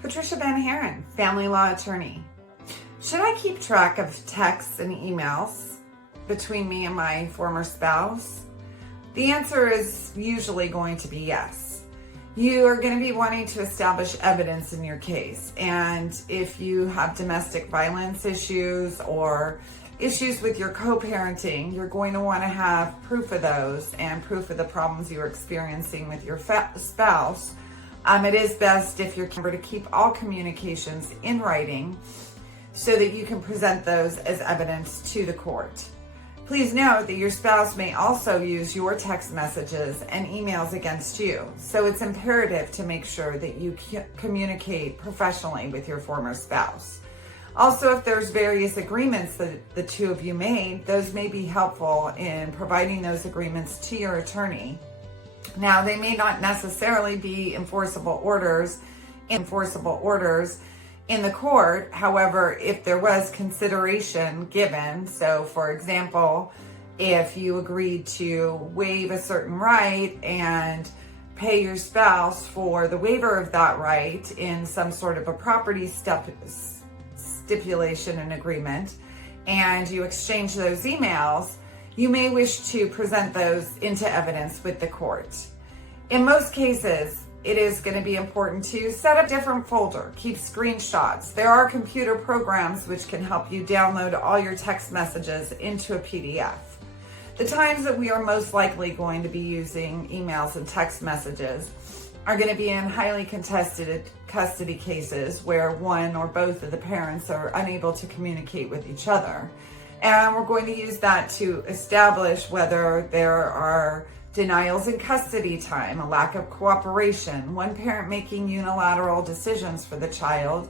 Patricia Van Haren, family law attorney. Should I keep track of texts and emails between me and my former spouse? The answer is usually going to be yes. You are going to be wanting to establish evidence in your case. And if you have domestic violence issues or issues with your co-parenting, you're going to want to have proof of those and proof of the problems you're experiencing with your spouse. It is best if you're to keep all communications in writing so that you can present those as evidence to the court. Please note that your spouse may also use your text messages and emails against you, so it's imperative to make sure that you communicate professionally with your former spouse. Also, if there's various agreements that the two of you made, those may be helpful in providing those agreements to your attorney. Now, they may not necessarily be enforceable orders in the court. However, if there was consideration given, so for example, if you agreed to waive a certain right and pay your spouse for the waiver of that right in some sort of a property stipulation and agreement, and you exchange those emails, you may wish to present those into evidence with the court. In most cases, it is going to be important to set a different folder, keep screenshots. There are computer programs which can help you download all your text messages into a PDF. The times that we are most likely going to be using emails and text messages are going to be in highly contested custody cases where one or both of the parents are unable to communicate with each other. And we're going to use that to establish whether there are denials in custody time, a lack of cooperation, one parent making unilateral decisions for the child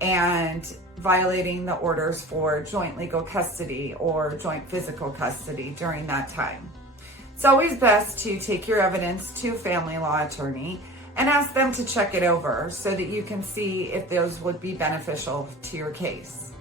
and violating the orders for joint legal custody or joint physical custody during that time. It's always best to take your evidence to a family law attorney and ask them to check it over so that you can see if those would be beneficial to your case.